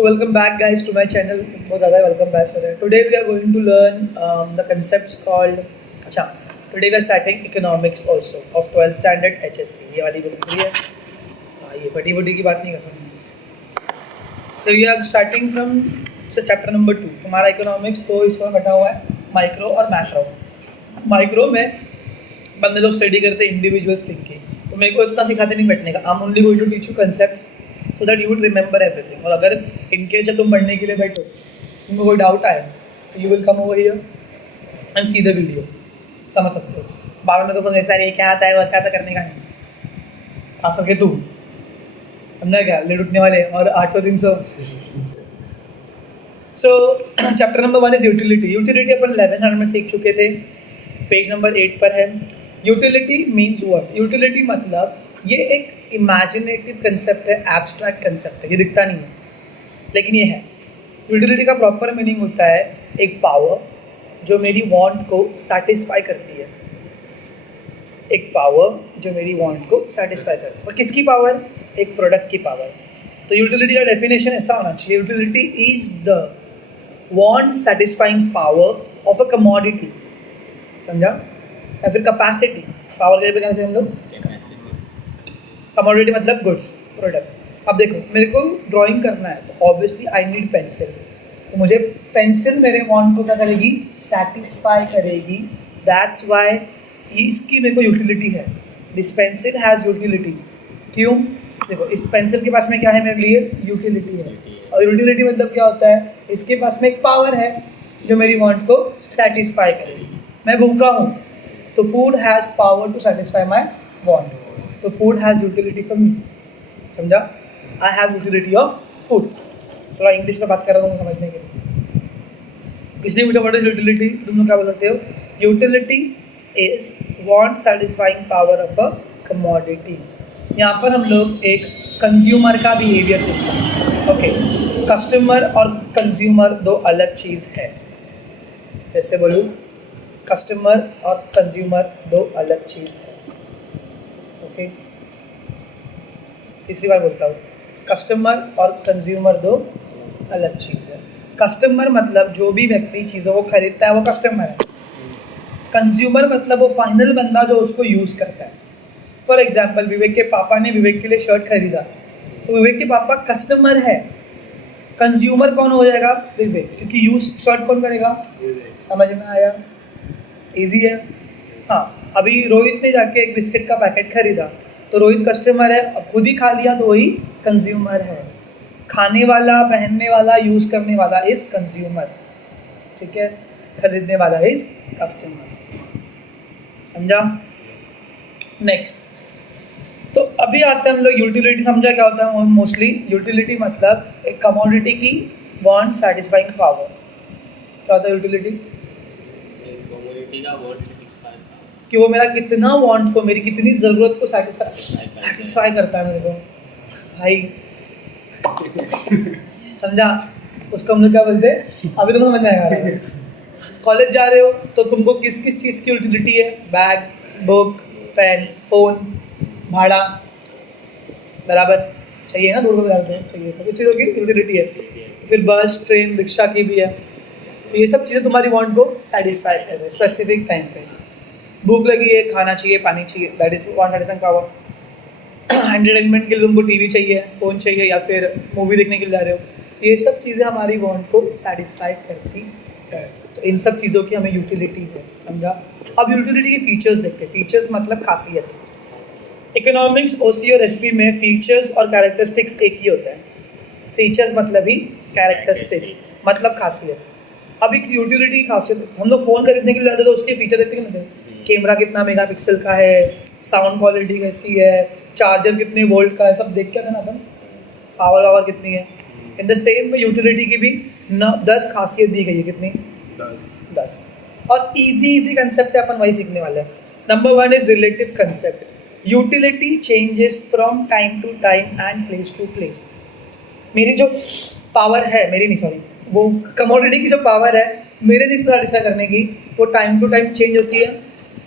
So welcome back guys to my channel. बहुत ज़्यादा welcome back कर रहे हैं. Today we are going to learn the concepts called अच्छा today we are starting economics also of 12th standard HSC. ये वाली book है. ये फटी फटी की बात नहीं कर रहा. So we are starting from chapter number 2. हमारा economics तो इसमें बटा हुआ है माइक्रो और मैक्रो. माइक्रो में बंदे लोग स्टडी करते हैं इंडिविजुअल्स थिंकिंग. तो मेरे को इतना सिखाते नहीं बैठने का. I'm only going to teach you concepts so that you would remember everything. और अगर इनकेस जब तुम पढ़ने के लिए बैठो तुमको कोई डाउट आए तो you will come over here and see the video. समझ सकते हो. बाद में तो कोई ऐसा नहीं क्या आता है वो क्या आता करने का नहीं. खास करके तू समझा क्या लेट उठने वाले और 800-300. सो chapter number 1 is utility. Utility upon 11th standard में सीख चुके थे. पेज नंबर 8 पर है. Utility means what. यूटिलिटी मतलब ये एक इमेजिनेटिव कंसेप्ट है, एब्स्ट्रैक्ट कंसेप्ट है. ये दिखता नहीं है लेकिन ये है. यूटिलिटी का प्रॉपर मीनिंग होता है एक पावर जो मेरी वांट को सेटिस्फाई करती है. एक पावर जो मेरी वांट को सेटिस्फाई करती है. और किसकी पावर? एक प्रोडक्ट की पावर. तो यूटिलिटी का डेफिनेशन ऐसा होना चाहिए. Utility is the want satisfying power of a commodity. समझा? या फिर कैपेसिटी. पावर के क्या कहते हैं हम लोग? कमोडिटी मतलब गुड्स, प्रोडक्ट. अब देखो मेरे को ड्राइंग करना है तो ऑब्वियसली आई नीड पेंसिल. तो मुझे पेंसिल मेरे वांट को क्या करेगी? सेटिस्फाई करेगी. दैट्स वाई ये इसकी मेरे को यूटिलिटी है. This pencil has utility. क्यों? देखो इस पेंसिल के पास में क्या है मेरे लिए? यूटिलिटी है. और यूटिलिटी मतलब क्या होता है? इसके पास में एक पावर है जो मेरी वांट को सेटिस्फाई करेगी. मैं भूखा हूँ तो food has power to satisfy my want. तो food has utility for me. समझा? I have utility of food. थोड़ा इंग्लिश में बात कर रहा हूँ समझने के लिए. किसने पूछा व्हाट इज यूटिलिटी? तुम लोग क्या बोल सकते हो? Utility is want satisfying power of a commodity. यहाँ पर हम लोग एक कंज्यूमर का बिहेवियर सीखते हैं. ओके, कस्टमर और कंज्यूमर दो अलग चीज़ है. फिर से बोलूँ, कस्टमर और कंज्यूमर दो अलग चीज़ है. ओके, तीसरी बार बोलता हूँ, कस्टमर और कंज्यूमर दो अलग चीज़ है. कस्टमर मतलब जो भी व्यक्ति चीज़ों को खरीदता है वो कस्टमर है. कंज्यूमर मतलब वो फाइनल बंदा जो उसको यूज़ करता है. फॉर एग्जाम्पल, विवेक के पापा ने विवेक के लिए शर्ट खरीदा तो विवेक के पापा कस्टमर है. कंज्यूमर कौन हो जाएगा? विवेक, क्योंकि यूज शर्ट कौन करेगा? समझ में आया? ईजी है. हाँ, अभी रोहित ने जाके एक बिस्किट का पैकेट खरीदा तो रोहित कस्टमर है. अब खुद ही खा लिया तो वही कंज्यूमर है. खाने वाला, पहनने वाला, यूज़ करने वाला इज़ कंज्यूमर. ठीक है, खरीदने वाला इज़ कस्टमर. समझा? नेक्स्ट, तो अभी आते हैं हम लोग यूटिलिटी. समझा क्या होता है? मोस्टली यूटिलिटी मतलब एक कमोडिटी की वांट सेटिस्फाइंग पावर. क्या होता है यूटिलिटी? कि वो मेरा कितना वांट को, मेरी कितनी ज़रूरत को सेटिस्फाई करता है मेरे को. भाई समझा? उसको हम लोग क्या बोलते हैं? अभी तुमको समझ में आएगा. कॉलेज जा रहे हो तो तुमको किस किस चीज़ की यूटिलिटी है? बैग, बुक, पेन, फ़ोन, भाड़ा, बराबर चाहिए ना. दूर चाहिए. सभी चीज़ों की यूटिलिटी है. फिर बस, ट्रेन, रिक्शा की भी है. तो ये सब चीज़ें तुम्हारी वांट को सेटिस्फाई कर रहे हैं स्पेसिफिक टाइम पे. भूख लगी है, खाना चाहिए, पानी चाहिए, that is want satisfying power. Entertainment के लिए तुमको टीवी चाहिए, फ़ोन चाहिए, या फिर मूवी देखने के लिए जा रहे हो. ये सब चीज़ें हमारी वांट को सेटिस्फाई करती है. तो इन सब चीज़ों की हमें यूटिलिटी है. समझा? अब यूटिलिटी के फीचर्स देखते हैं. फीचर्स मतलब खासियत. इकोनॉमिक्स, ओसी और एसपी में फीचर्स और कैरेक्टरिस्टिक्स एक ही होता है. फीचर्स मतलब ही कैरेक्टरिस्टिक्स मतलब खासियत. अब एक यूटिलिटी की खासियत, हम लोग फ़ोन खरीदने के लिए जाते तो उसके फीचर देखते हैं ना. कैमरा कितना मेगापिक्सल का है, साउंड क्वालिटी कैसी है, चार्जर कितने वोल्ट का है, सब देख के ना अपन. पावर कितनी है. इन द सेम में यूटिलिटी की भी 10 खासियत दी गई है. कितनी? 10. और इजी कंसेप्ट है, अपन वही सीखने वाले हैं. Number 1 is relative concept. Utility changes from time to time and place to place. मेरी जो पावर है, मेरी नहीं सॉरी, वो कमोडिटी की जो पावर है मेरे नीड को सेटिस्फाई करने की, वो टाइम टू टाइम चेंज होती है,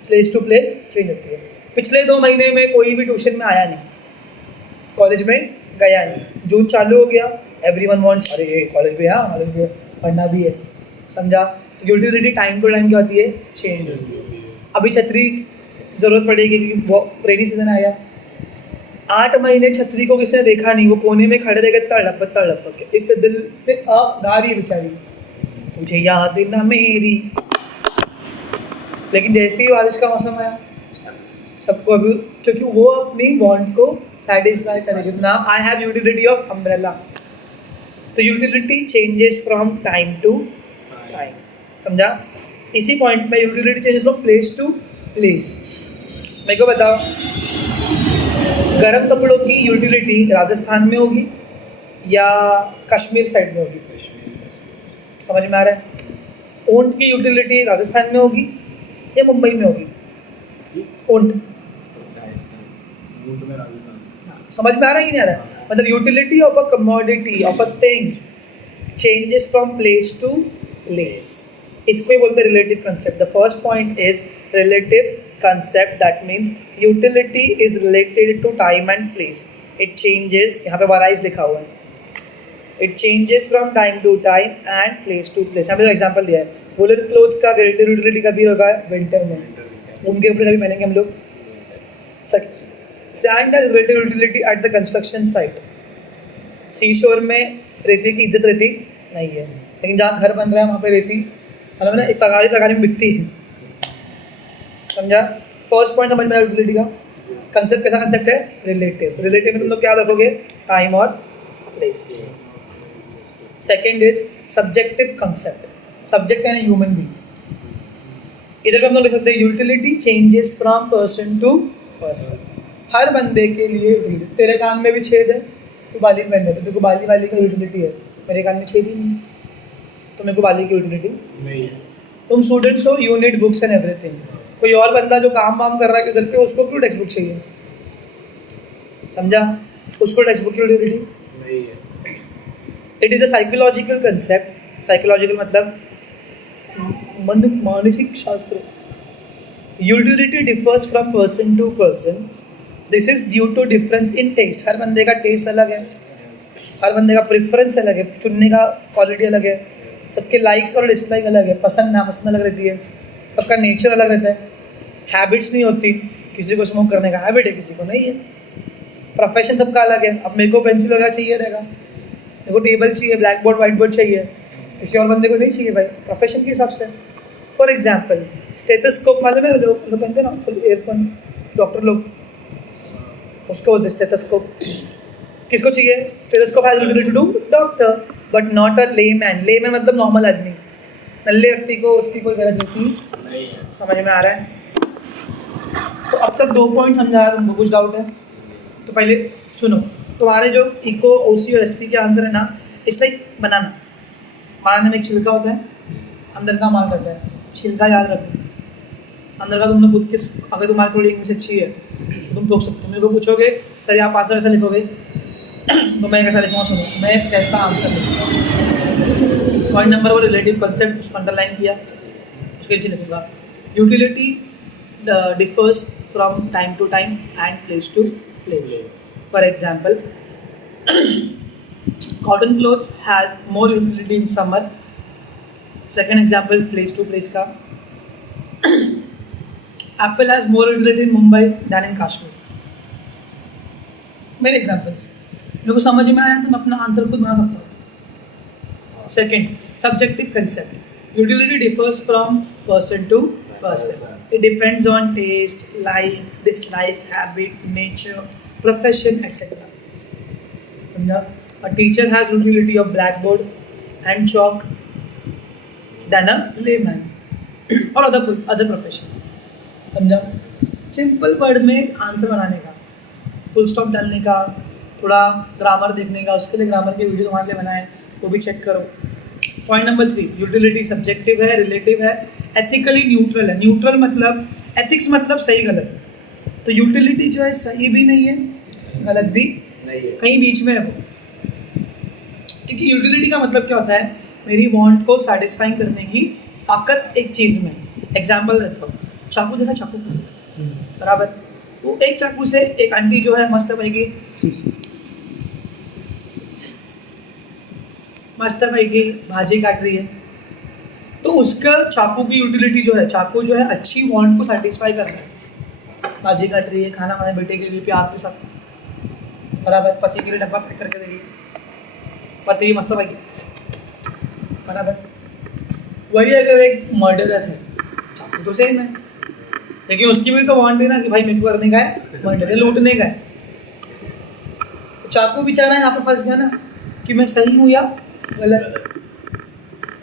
प्लेस टू प्लेस चेंज होती है. पिछले 2 महीने में कोई भी ट्यूशन में आया नहीं, कॉलेज में गया नहीं. जून चालू हो गया, एवरीवन वांट्स, अरे ये कॉलेज भी है, कॉलेज भी है, पढ़ना भी है, समझा। तो यूटिलिटी टाइम टू टाइम क्या होती है, चेंज होती है। अभी छतरी ज़रूरत पड़ेगी क्योंकि वो रेनी सीजन आया, 8 महीने छतरी को किसी ने देखा नहीं, वो कोने में खड़े रह गए तड़प के, इससे दिल से गा रही है बेचारी, मुझे याद ना मेरी। लेकिन जैसे ही बारिश का मौसम आया, सबको अभी, क्योंकि वो अपनी वांट को सेटिस्फाई करेगी। Now I have utility of umbrella. तो utility changes from time to time, समझा। इसी पॉइंट में utility changes from place to place. मेरे को बताओ, गर्म कपड़ों की यूटिलिटी राजस्थान में होगी या कश्मीर साइड में होगी? समझ में आ रहा है? ऊंट की यूटिलिटी राजस्थान में होगी या मुंबई में होगी? ऊंट में राजस्थान। समझ में आ रहा है कि नहीं आ रहा है? मतलब utility of a commodity of a thing changes from place to place. इसको ही बोलते हैं relative concept. The first point is relative concept, that means utility is related to time and place. It changes, यहाँ पे varies लिखा हुआ है, it changes from time to time and place to place। यहाँ पे एग्जाम्पल दिया है, woollen clothes का relative utility कभी होगा, विंटर में, उनके कपड़े कभी पहनेंगे हम लोग। Sand has relative utility at the construction site। सी शोर में रेती की इज्जत रहती नहीं है, लेकिन जहाँ घर बन रहा है वहाँ पे रेती मतलब ना एक तगारी में बिकती है, समझा। फर्स्ट पॉइंट समझ में आया यूटिलिटी का कंसेप्ट। कैसा कंसेप्ट है? रिलेटिव। रिलेटिव में तुम लोग क्या रखोगे? टाइम और place. Second is subjective concept. Subject यानी ह्यूमन बीइंग। इधर हम लोग लिख सकते हैं utility changes from person to person. हर बंदे के लिए तेरे कान में भी छेद है, तो बाली पहन ले, तो बाली वाली का यूटिलिटी है। मेरे कान में छेद ही नहीं, तो मेरे को बाली की यूटिलिटी नहीं है। तुम स्टूडेंट्स हो, you need books and everything. कोई और बंदा जो काम वाम कर रहा है इधर पे, उसको क्यों टेक्स्ट बुक चाहिए? समझा? उसको टेक्स्ट बुक की यूटिलिटी नहीं है। It is a psychological concept. Psychological मतलब मानसिक शास्त्र। Utility differs from person to person. This is due to difference in taste. हर बंदे का टेस्ट अलग है, हर बंदे का प्रेफरेंस अलग है, चुनने का क्वालिटी अलग है, सबके लाइक्स और डिसलाइक अलग है, पसंद नापसंद अलग रहती है, सबका नेचर अलग रहता है, हैबिट्स नहीं होती। किसी को स्मोक करने का हैबिट है, किसी को नहीं है। प्रोफेशन सबका अलग है। अब मेरे को पेंसिल वगैरह चाहिए रहेगा, मेरे को टेबल चाहिए, ब्लैक बोर्ड वाइट बोर्ड चाहिए, किसी और बंदे को नहीं चाहिए भाई, प्रोफेशन के हिसाब से। फॉर एग्जाम्पल स्टेथोस्कोप मालूम है, लोग पहनते हैं ना फुल ईयरफोन, डॉक्टर लोग, उसको बोलते हैं स्टेथोस्कोप। किसको चाहिए? Stethoscope has related to doctor but not a layman. Layman मतलब नॉर्मल आदमी, नल्ले व्यक्ति को उसकी कोई गरज होती नहीं है। समझ में आ रहा है? तो अब तक 2 पॉइंट समझाया तुमको, कुछ डाउट है तो पहले सुनो। तुम्हारे जो इको, ओसी और एसपी के आंसर है ना, इट्स लाइक बनाना। बनाने में एक छिलका होता है, अंदर का माल रहता है, छिलका याद रखो। अंदर का तुमने खुद के, अगर तुम्हारी थोड़ी इंग्लिश अच्छी है तो तुम ठोक सकते हो। मेरे को पूछोगे सर आप आंसर ऐसा लिखोगे तो मैं कैसा लिखूँगा? सुनो, मैं कैसा आंसर लिखूँगा। पॉइंट नंबर 1 रिलेटिव कंसेप्ट, उसको अंडरलाइन किया, उसके नीचे लिखूँगा utility differs from time to time and place to place. For example, cotton clothes has more utility in summer. Second example, place to place का apple has more utility in Mumbai than in Kashmir. मेरे examples मेरे को समझ में आया तो मैं अपना आंसर खुद बना सकता हूँ। Second, subjective concept. Utility differs from person to person. It depends on taste, like, dislike, habit, nature, profession, etc. समझा? A teacher has utility of blackboard and chalk than a layman or other profession. समझा? Simple word में answer बनाने का, full stop डालने का, थोड़ा grammar देखने का, उसके लिए ग्रामर की वीडियो तुम्हारे लिए बनाए, वो भी चेक करो। पॉइंट नंबर 3, यूटिलिटी सब्जेक्टिव है, रिलेटिव है, एथिकली न्यूट्रल है। न्यूट्रल मतलब एथिक्स मतलब सही गलत। तो यूटिलिटी जो है सही भी नहीं है, गलत भी नहीं है, कहीं बीच में है वो। क्योंकि यूटिलिटी का मतलब क्या होता है? मेरी वांट को सेटिस्फाइंग करने की ताकत एक चीज़ में। एग्जाम्पल देता हूँ, चाकू देखा, चाकू बराबर, वो एक चाकू से एक आंटी जो है मस्त बनेगी, मस्त पैकी भाजी काट रही है, तो उसका चाकू की यूटिलिटी जो है, चाकू जो है अच्छी वांट को सेटिस्फाई कर रहा है। भाजी काट रही है, खाना खाने बेटे के लिए प्यार के साथ, बराबर, पति के लिए डब्बा पैक करके दे रही है, पति की मस्त पैकी, बराबर। वही अगर एक मर्डरर है, चाकू तो सेम है, लेकिन उसकी भी तो वांट है ना कि भाई मेरे को करने का है, मर्डर है, लूटने का है। तो चाकू बेचारा यहाँ पर फंस गया ना कि मैं सही हूँ या गलत।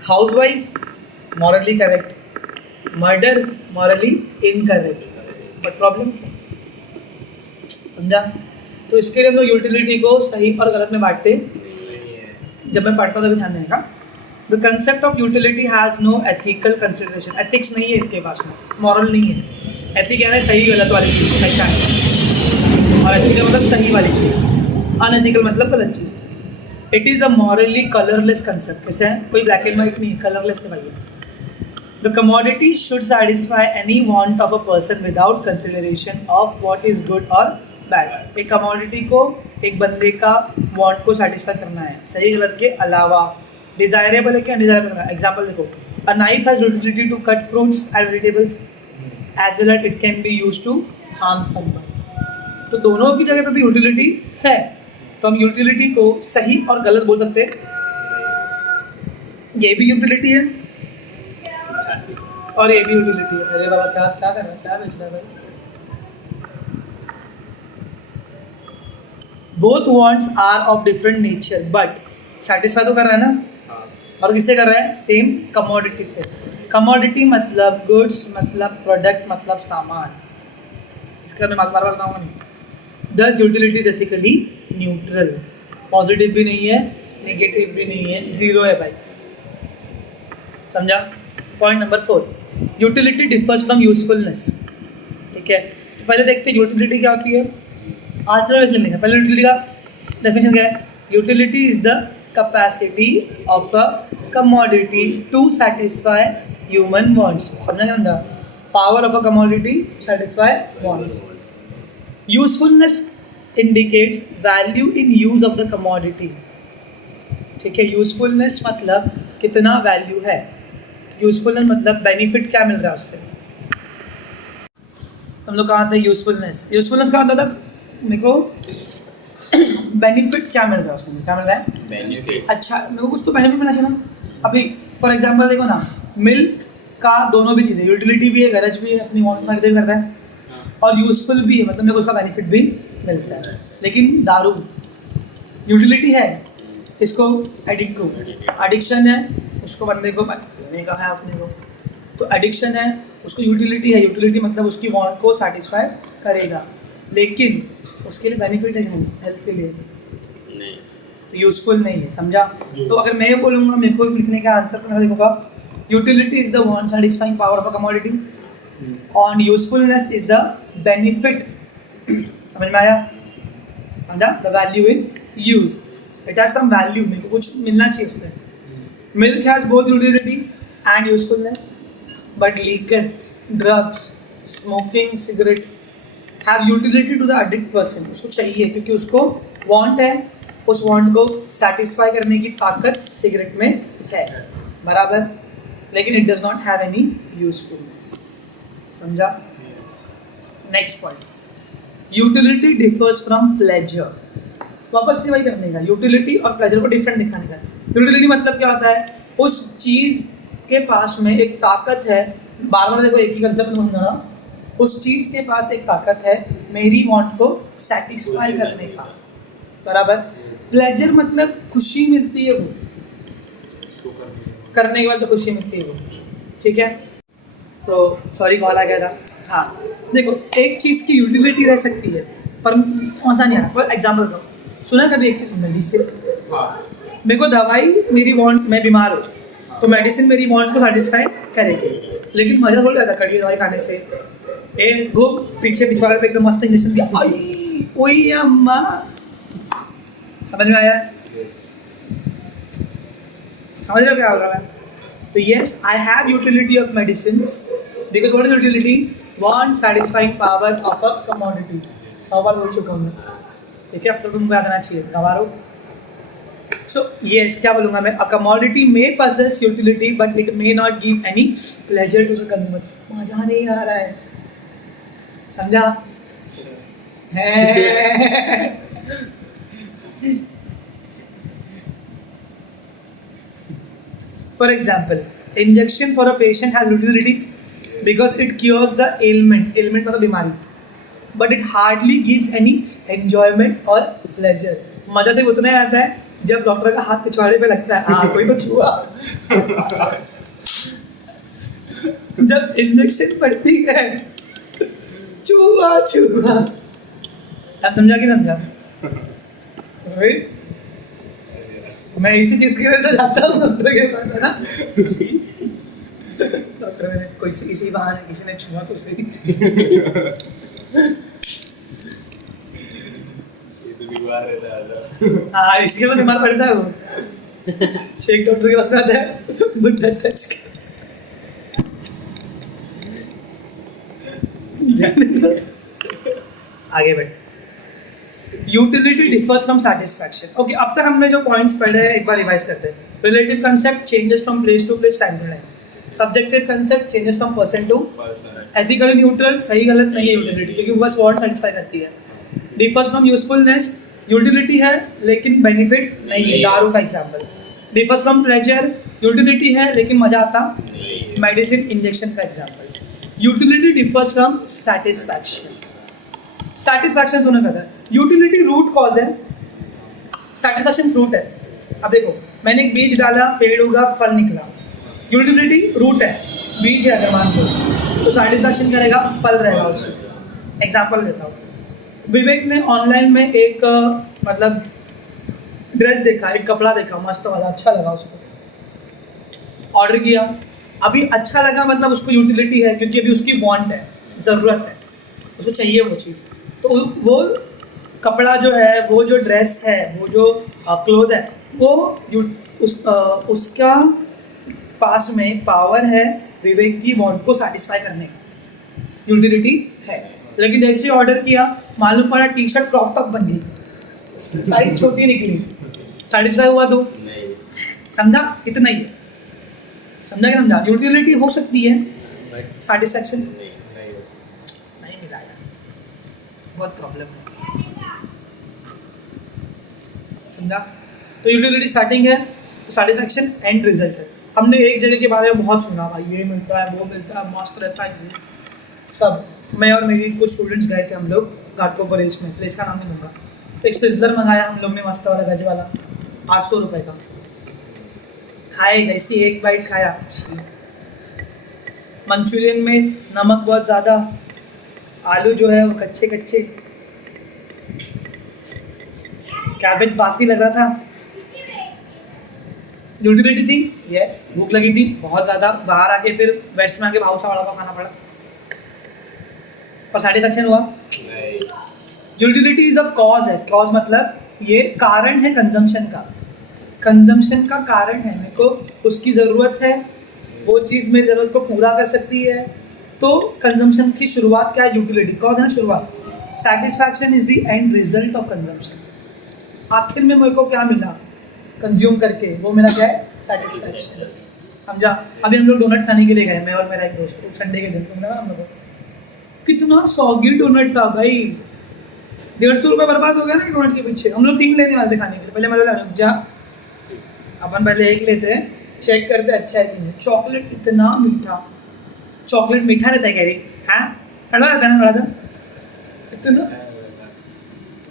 Housewife morally correct, murder morally incorrect, but problem क्या, समझा? तो इसके लिए हम लोग यूटिलिटी को सही और गलत में बांटते। जब मैं पढ़ता हूँ तभी ध्यान देने का। The concept of utility has no ethical consideration, ethics नहीं है इसके पास में, मॉरल नहीं है। एथिक यानी सही गलत वाली चीज़, ऐसा है, और एथिकल मतलब सही वाली चीज़, अनएथिकल मतलब गलत चीज़। It is a morally colourless concept. कैसे है? कोई ब्लैक एंड वाइट नहीं, कलरलेस है भाई। The commodity should satisfy any want of a person without consideration of what is good और बैड। एक कमोडिटी को, एक बंदे का वांट को सेटिस्फाई करना है, सही गलत के अलावा। डिज़ायरेबल है कि अनडिज़ायरेबल है? एग्जाम्पल देखो, a knife has utility to cut fruits and vegetables as well as it can be use to harm someone. तो दोनों की जगह पर भी यूटिलिटी है, तो हम यूटिलिटी को सही और गलत बोल सकते हैं। ये भी यूटिलिटी है और ये भी यूटिलिटी है। अरे बाबा क्या क्या कर रहा है, क्या बेच रहा है भाई? Both wants are of different nature, but satisfy तो कर रहा है ना, और किससे कर रहा है? सेम कमोडिटी से। कमोडिटी मतलब गुड्स, मतलब प्रोडक्ट, मतलब सामान। इसका मैं बार बार बताऊंगा नहीं। दस utility is ethically neutral, positive भी नहीं है, नेगेटिव भी नहीं है, जीरो है भाई, समझा? Point number 4, utility differs from usefulness. ठीक है, तो पहले देखते हैं यूटिलिटी क्या होती है। आंसर में लिखने का पहले यूटिलिटी का डेफिनेशन क्या है? Utility is the capacity of a commodity to satisfy human wants. समझा क्या अंदर? Power of a commodity satisfy wants. Usefulness indicates value in use of the commodity. ठीक है, यूजफुलनेस मतलब कितना वैल्यू है, यूजफुलनेस मतलब बेनिफिट क्या मिल रहा है उससे। हम लोग कहाँ थे? यूजफुलनेस। यूजफुलनेस कहाँ था? मेरे को बेनिफिट क्या मिल रहा है उसमें, क्या मिल रहा है? बेनिफिट। अच्छा, मेरे को कुछ तो बेनिफिट मिलना चाहिए ना। अभी फॉर एग्जांपल देखो ना, मिल्क का दोनों भी चीज़ें, यूटिलिटी भी है, गरज भी है, अपनी वांट में रिजर्व करता है, और यूजफुल भी है, मतलब मेरे को उसका बेनिफिट भी मिलता है। लेकिन दारू यूटिलिटी है, इसको एडिक्ट को एडिक्शन है, उसको बंदे को पीने का है अपने को, तो एडिक्शन है, उसको यूटिलिटी है। यूटिलिटी मतलब उसकी वांट को सेटिस्फाई करेगा, लेकिन उसके लिए बेनिफिट है हेल्थ के लिए नहीं, यूजफुल नहीं है। समझा? तो अगर मैं बोलूँगा, मेरे को लिखने का आंसर तो देखूँगा, utility is the want satisfying power of a commodity, और यूजफुलनेस इज द बेनिफिट। समझ में आया? समझा? The value in use, it has some value, मेरे को कुछ मिलना चाहिए उससे। Milk has both utility and usefulness, but liquor, drugs, smoking, cigarette have utility to the addict person. उसको चाहिए क्योंकि उसको वांट है, उस वांट को सेटिस्फाई करने की ताकत सिगरेट में है, बराबर, लेकिन it does not have any usefulness. समझा? Next point, utility differs from pleasure. वापस से वही करने का, यूटिलिटी और प्लेजर को डिफरेंट दिखाने का। यूटिलिटी मतलब क्या होता है? उस चीज़ के पास में एक ताकत है, बार बार देखो एक ही कंसेप्ट में समझाना, उस चीज़ के पास एक ताकत है मेरी वांट को सेटिस्फाई करने का, बराबर। प्लेजर मतलब खुशी मिलती है, वो करने के बाद तो खुशी मिलती है वो, ठीक है। तो सॉरी कॉल आ गया था। हाँ देखो, एक चीज़ की यूटिलिटी रह सकती है पर मज़ा नहीं आ रहा। फॉर एग्जाम्पल दो, सुना कभी एक चीज़ मेडिसिन, मेरे को दवाई मेरी वांट, मैं बीमार हूँ तो मेडिसिन मेरी वांट को सेटिस्फाई करेगी, लेकिन मज़ा थोड़ी आता कड़ी दवाई खाने से। एक घुक पीछे पिछवाड़े पे एकदम मस्त इंजेक्शन दिया, आई ओई अम्मा, समझ में आया? समझ रहे हो क्या हो रहा है? तो yes, I have utility of medicine because what is utility? Want satisfying power of a commodity. 100 बार बोल चुका हूँ मैं, ठीक है। अब तो तुमको याद आना चाहिए, गवारो सो यस, क्या बोलूँगा मैं, a commodity may possess utility but it may not give any pleasure to the consumer. मजा नहीं आ रहा है, समझा है. For example, injection for a patient has utility because it cures the element, element मतलब बीमारी, but it hardly gives any enjoyment और प्लेजर. मजा सिर्फ उतना ही आता है जब डॉक्टर का हाथ पिछवाड़े पे लगता है, हाँ कोई तो छुआ. जब इंजेक्शन पड़ती है, छुआ छुआ. अब समझा कि समझा? मैं इसी चीज के लिए तो जाता हूँ डॉक्टर के पास, है ना. डॉक्टर ने कोई इसी बहाने किसी ने छुआ तो सही. हाँ, इसके बाद बीमार पड़ता है वो. शेख डॉक्टर के पास में आता है, बुड्ढा टच कर. आगे बढ़. Utility differs from satisfaction. Okay, अब तक हमने जो पॉइंट्स पढ़े हैं एक बार रिवाइज करते हैं. Relative concept changes from place to place, time to time. Subjective concept changes from person to. Ethically neutral, सही गलत नहीं है यूटिलिटी, क्योंकि बस वर्ड सेटिस्फाई करती है. डिफर्स फ्रॉम यूजफुलनेस, यूटिलिटी है लेकिन बेनिफिट नहीं है, दारू का example. Differs from pleasure, utility है लेकिन मजा आता, मेडिसिन इंजेक्शन का example. Utility differs from satisfaction. Satisfaction सुना करता है. यूटिलिटी रूट कॉज है, सेटिस्फैक्शन फ्रूट है. अब देखो, मैंने एक बीज डाला, पेड़ उगा, फल निकला. यूटिलिटी रूट है, बीज है अगर मान लो, तो सेटिस्फैक्शन करेगा, फल रहेगा उस चीज़ का. एग्जाम्पल देता हूँ. विवेक ने ऑनलाइन में एक मतलब ड्रेस देखा, एक कपड़ा देखा मस्त वाला, अच्छा लगा उसको, ऑर्डर किया. अभी अच्छा लगा मतलब उसको यूटिलिटी है, क्योंकि अभी उसकी वांट है, ज़रूरत है, उसको चाहिए वो चीज़. तो वो कपड़ा जो है, वो जो ड्रेस है, वो जो क्लोथ है, वो उसका पास में पावर है विवेक की वांट को सेटिस्फाई करने का, यूटिलिटी है. लेकिन जैसे ऑर्डर किया, मालूम पड़ा टी शर्ट क्रॉप टॉप बन गई, साइज छोटी निकली, सेटिस्फाई हुआ तो समझा, इतना ही है. समझा क्या समझा? यूटिलिटी हो सकती है, सेटिस्फैक्शन नहीं मिला यार, बहुत प्रॉब्लम है. समझा? तो यूटिलिटी स्टार्टिंग है, तो सेटिस्फैक्शन एंड रिजल्ट है. हमने एक जगह के बारे में बहुत सुना, भाई ये मिलता है, वो मिलता है, मस्त रहता है, सब. मैं और मेरी कुछ स्टूडेंट्स गए थे हम लोग घाटकोपर प्लेस में, प्लेस का नाम नहीं लूँगा. एक स्पिजलर मंगाया हम लोग ने, मस्त वाला वेज वाला, 800 रुपये का. खाए जैसी एक बाइट खाया, मंचूरियन में नमक बहुत ज़्यादा, आलू जो है वो कच्चे कच्चे, कैबेज बासी लग रहा था. यूटिलिटी थी, यस. भूख लगी थी बहुत ज़्यादा, बाहर आके फिर वेस्ट में आके भाव सा वड़ा पाव खाना पड़ा, और सेटिस्फैक्शन हुआ. यूटिलिटी इज अ कॉज है. कॉज मतलब ये कारण है कंजम्पशन का, कंजम्पशन का कारण है. मेरे को उसकी ज़रूरत है, वो चीज़ मेरी ज़रूरत को पूरा कर सकती है, तो कंजम्पशन की शुरुआत क्या है? यूटिलिटी. कॉज है ना शुरुआत. Satisfaction is the end result of consumption. आखिर में मेरे को क्या मिला कंज्यूम करके, वो मेरा क्या है? सेटिस्फैक्शन. समझा? अभी हम लोग डोनट खाने के लिए गए, मैं और मेरा एक दोस्त, संडे के दिन. तुमने हम लोग कितना सॉगी डोनट था भाई, 150 रुपये बर्बाद हो गया ना डोनट के पीछे. हम लोग 3 लेने वाले थे खाने के लिए. पहले मैं बोला जा, अपन पहले एक लेते हैं, चेक करते अच्छा है कि नहीं. चॉकलेट इतना मीठा, चॉकलेट मीठा रहता है कह रही, हाँ कड़वा रहता है ना, थोड़ा सा इतना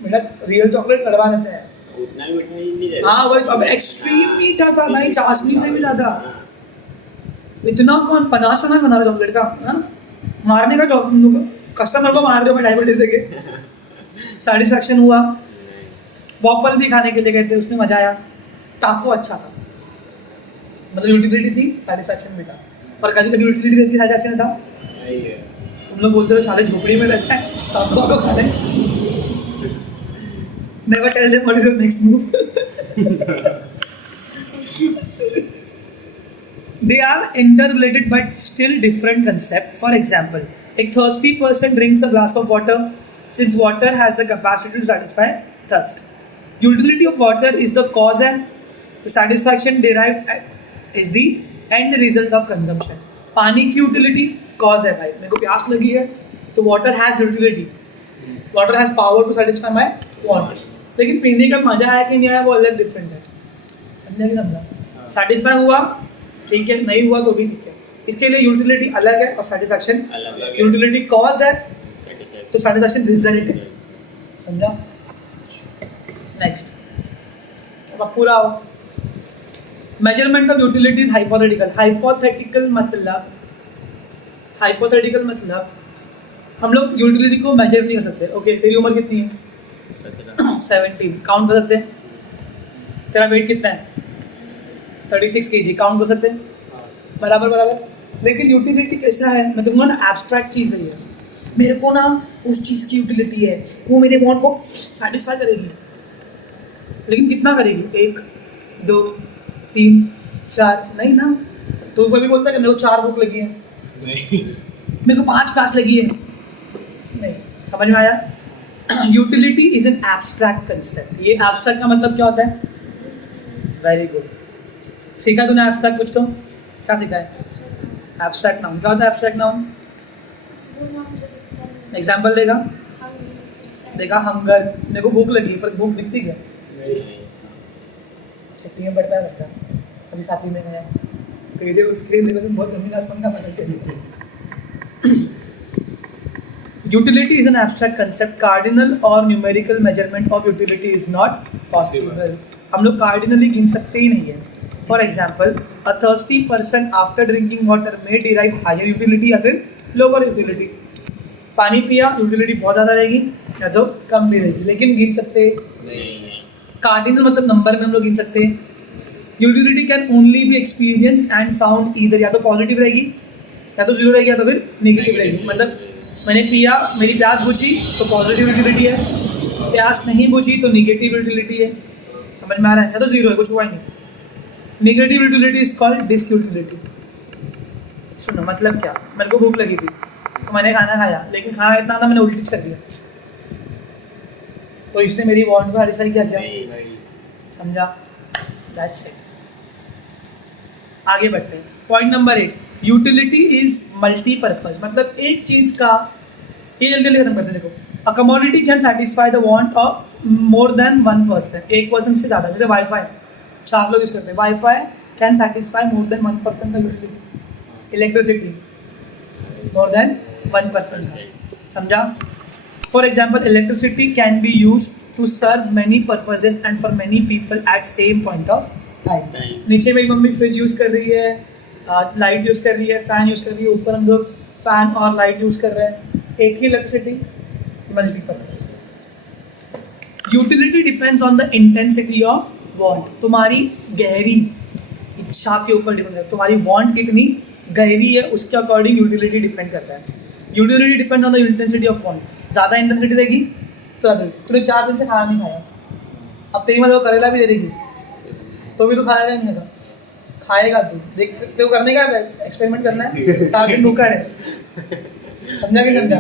मीठा. रियल चॉकलेट कड़वा रहता है, उतना भी मीठा नहीं रहता. हाँ वही तो. अब एक्सट्रीम मीठा था भाई, चाशनी से भी ज़्यादा. इतना कौन 50 बना रहा चॉकलेट का, हाँ मारने का कस्टमर को मार दो मैं डायबिटीज देके. सेटिस्फैक्शन हुआ. वॉफल भी खाने के लिए गए थे, उसमें मजा आया. टाको अच्छा था, मतलब यूटिलिटी थी, सेटिस्फैक्शन भी था. पर कभी कभी यूटिलिटी रहती, सेटिस्फैक्शन था. तुम लोग बोलते हो सारे झोपड़ी में रहता है, टाको को खा लें. Never tell them what is your next move. They are interrelated but still different concept. For example, a thirsty person drinks a glass of water since water has the capacity to satisfy thirst. Utility of water is the cause and satisfaction derived is the end result of consumption. पानी की utility cause है भाई, मेरे को प्यास लगी है तो water has utility, water has power to satisfy my want. लेकिन पीने का मजा आया कि नहीं आया वो अलग डिफरेंट है. समझा कि समझा? सेटिस्फाई हुआ ठीक है, नहीं हुआ तो भी ठीक है. इसके लिए यूटिलिटी अलग है और सेटिस्फैक्शन यूटिलिटी कॉज है तो सेटिस्फैक्शन रिजल्ट है. समझा? नेक्स्ट अब पूरा हो. Measurement of utility is hypothetical. Hypothetical मतलब हम लोग यूटिलिटी को मेजर नहीं कर सकते. ओके तेरी उम्र कितनी है? 17. काउंट कर सकते हैं? तेरा वेट कितना है? 36 kg. काउंट कर सकते हैं? बराबर बराबर. लेकिन यूटिलिटी कैसा है, मैं कहूँगा ना एब्स्ट्रैक्ट चीज़ है ये. मेरे को ना उस चीज़ की यूटिलिटी है, वो मेरे वांट को सेटिस्फाई करेगी, लेकिन कितना करेगी? 1 2 3 4 नहीं ना. तो कभी बोलता है कि मेरे को 4 भूख लगी है, मेरे को 5 प्यास लगी है. नहीं, समझ में आया? Utility is an abstract concept. ये एब्स्ट्रैक्ट का मतलब क्या होता है? Very good. सीखा तूने एब्स्ट्रैक्ट कुछ तो? क्या सीखा है? Abstract noun. क्या होता है एब्स्ट्रैक्ट नाउन? एग्जाम्पल देगा? देखा हंगर, मेरे को भूख लगी पर भूख दिखती क्या? छुट्टी में बढ़ता रहता है. अभी साथी में गया तो ये उसके लेवल में बहुत जमीन आसमान का फर्क है. Utility is an abstract concept. Cardinal और numerical measurement of utility is not possible. हम लोग कार्डिनली गिन सकते ही नहीं है. For example a thirsty person after drinking water में डिराइव हायर यूटिलिटी या फिर लोअर यूटिलिटी. पानी पिया यूटिलिटी बहुत ज़्यादा रहेगी या तो कम भी रहेगी, लेकिन गिन सकते नहीं. कार्डिनल मतलब नंबर में हम लोग गिन सकते हैं. Utility can only B experience and found either, या तो पॉजिटिव रहेगी या तो जीरो रहेगी या तो फिर नेगेटिव रहेगी. मतलब मैंने पिया, मेरी प्यास बुझी तो पॉजिटिव यूटिलिटी है, प्यास नहीं बुझी तो नेगेटिव यूटिलिटी है. समझ में आ रहा है? या तो जीरो है, कुछ हुआ ही नहीं. Negative utility is called disutility. सुनो मतलब क्या, मेरे को भूख लगी थी तो मैंने खाना खाया, लेकिन खाना इतना था मैंने उल्टी कर दिया, तो इसने मेरी वांट को सेटिस्फाई किया क्या? समझा? That's it. आगे बढ़ते हैं. Point number 8, utility is multipurpose. मतलब एक चीज़ का, ये जल्दी जल्दी खत्म करते हैं. देखो, a commodity can satisfy the want of more than one person. एक पर्सन से ज़्यादा. जैसे वाईफाई 4 लोग यूज़ करते हैं, wifi can satisfy more than one person का utility. Electricity more than one person. समझा? For example electricity can be use to serve many purposes and for many people at same point of time. नीचे मेरी mummy fridge use कर रही है, light use कर रही है, फ़ैन यूज़ कर रही है, ऊपर हम लोग फ़ैन और लाइट यूज़ कर रहे हैं. एक ही electricity, multipurpose. Utility depends on the intensity of want. तुम्हारी गहरी इच्छा के ऊपर डिपेंड करता है. तुम्हारी वांट कितनी गहरी है उसके अकॉर्डिंग यूटिलिटी डिपेंड करता है. Utility depends on the intensity of want. ज़्यादा इंटेंसिटी रहेगी तो तूने 4 दिन से खाना नहीं खाया, अब तेरी मतलब करेला भी दे देगी तो भी तो खाएगा नहीं होगा. खाएगा तू, देख तेरे को करने का एक्सपेरिमेंट करना है. 4 दिन भूखा है. समझा कि समझा?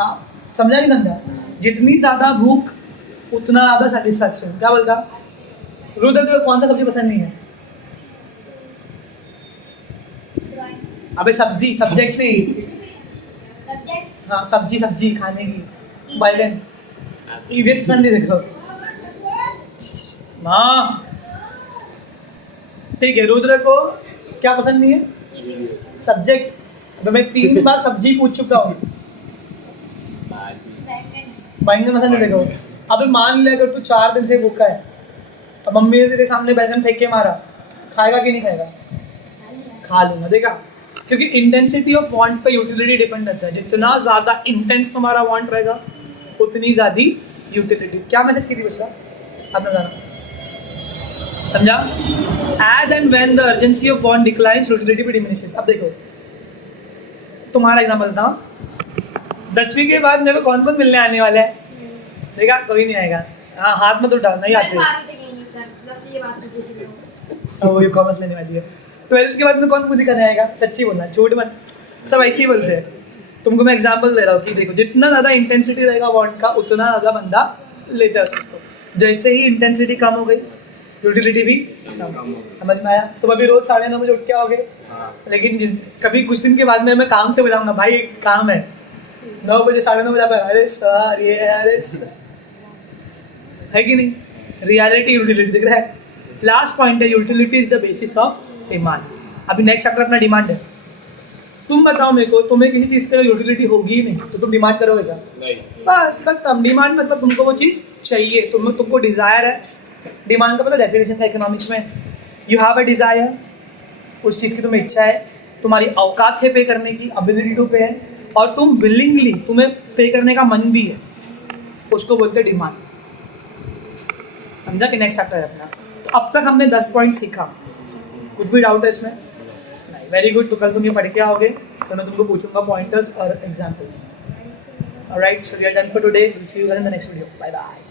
हाँ समझा कि समझा? जितनी ज़्यादा भूख उतना ज़्यादा सेटिस्फैक्शन. क्या बोलता? रुद्र तेरे को कौन सा सब्जी पसंद नहीं है? अबे सब्जी, सब्जेक्ट से. हाँ सब्जी, सब्जी खाने की. बैगन ईवीएस पसंद नहीं. देखो माँ ठीक है. रुद्र को क्या पसंद नहीं है? सब्जेक्ट. तो मैं 3 बार सब्जी पूछ चुका हूँ. बैंगन पसंद नहीं. देखो अबे मान ले अगर तू 4 दिन से भूखा है और मम्मी ने तेरे सामने बैंगन फेंक के मारा, खाएगा कि नहीं खाएगा? खा लूँगा. देखा? क्योंकि इंटेंसिटी ऑफ वांट पे यूटिलिटी डिपेंड करता है. जितना ज़्यादा इंटेंस तुम्हारा वांट रहेगा उतनी ज़्यादा यूटिलिटी. क्या मैसेज की थी बच्चा आपने जाना? समझा? As and when the urgency of want declines utility भी डिमिनिशेस. अब देखो तुम्हारा एग्जाम्पल था, 10वीं के बाद मेरे को कौन कौन मिलने आने वाला है? देखा कोई नहीं आएगा. हाँ हाथ में तो उठाओ. नहीं आते. वो ये कॉमर्स लेने वाली है. 12th के बाद में कौन पूरी करने आएगा? सच्ची बोलना, झूठ मत. सब ऐसे ही बोलते हैं. तुमको मैं एग्जांपल दे रहा हूँ कि देखो जितना ज़्यादा इंटेंसिटी रहेगा वांट का उतना ज़्यादा बंदा लेता है उस चीज़ को. जैसे ही इंटेंसिटी कम हो गई, यूटिलिटी भी कम। समझ में आया? तुम अभी रोज 9:30 बजे उठ के आओगे, लेकिन कभी कुछ दिन के बाद में मैं काम से बुलाऊंगा, भाई एक काम है, 9 बजे 9:30 बजे पर, अरे सर ये अरे सर, है कि नहीं? रियलिटी यूटिलिटी दिख रहा है। लास्ट पॉइंट है, utility is the basis of demand. अभी नेक्स्ट चैप्टर अपना डिमांड है। तुम बताओ मेरे को, तुम्हें किसी चीज़ के लिए यूटिलिटी होगी ही नहीं तो तुम डिमांड करोगे क्या? नहीं। बस खत्म। डिमांड मतलब तुमको वो चीज़ चाहिए, तुमको डिज़ायर है। डिमांड का मतलब डेफिनेशन था इकोनॉमिक्स में, यू हैव अ डिज़ायर, उस चीज़ की तुम्हें इच्छा है, तुम्हारी औकात है पे करने की, एबिलिटी टू पे है, और तुम विलिंगली, तुम्हें पे करने का मन भी है, उसको बोलते हैं डिमांड। समझा कि नेक्स्ट चैप्टर है अपना। तो अब तक हमने 10 पॉइंट सीखा, कुछ भी डाउट है इसमें? नहीं, वेरी गुड। तो कल तुम ये पढ़ के आओगे तो मैं तुमको पूछूंगा पॉइंटर्स और examples. Alright, so we are done for today, will see you guys in the next video. Bye bye.